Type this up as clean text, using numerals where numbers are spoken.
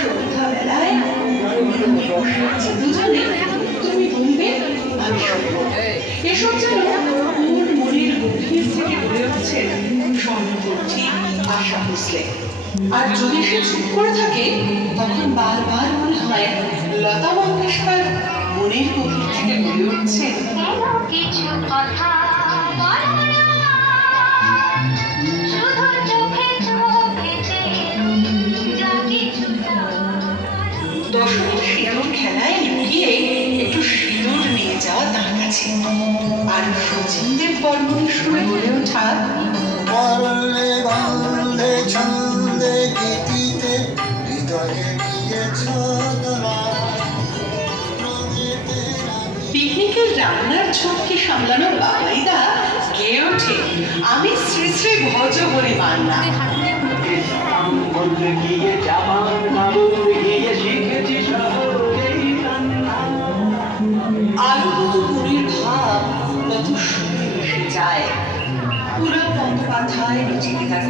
সন্ধ্যাবেলায় বসে আছে দুজনে, তুমি বলবে আমি শুনবো। এসব যেন ওর মনের গভীর থেকে বলে উঠছে স্বর্ণপর্চি আশা ভোসলে। আর যদি সে চুপ করে থাকে তখন বারবার মনে হয় লতা মঙ্গেশকর মনের গভীর থেকে বলে উঠছে কিছু কথা বলো না, শুধু চোখে চোখেতে যা কিছুটা। দশমীর সিঁদুর খেলায় লুকিয়ে একটু সিঁদুর নিয়ে যাওয়া তার কাছে, আর শচীনদেব বর্মণের সুরে বলে ওঠা বললে বন্ধে ছন্দে গীতিতে হৃদয়ে দিয়েছ পিকনিকের রান্নার ঝোঁককে সামলানো বাবাইদা গেয়ে ওঠে আমি শ্রী শ্রী ভজ হরি মান্না। বলতে গিয়ে জাপান কাবুল গিয়ে শিখেছি শহরেই রান্না। আলু কত পুরীর ভাব কত সুরে মিশে যায়। পুরা বন্দ্যোপাধ্যায় রচিত তার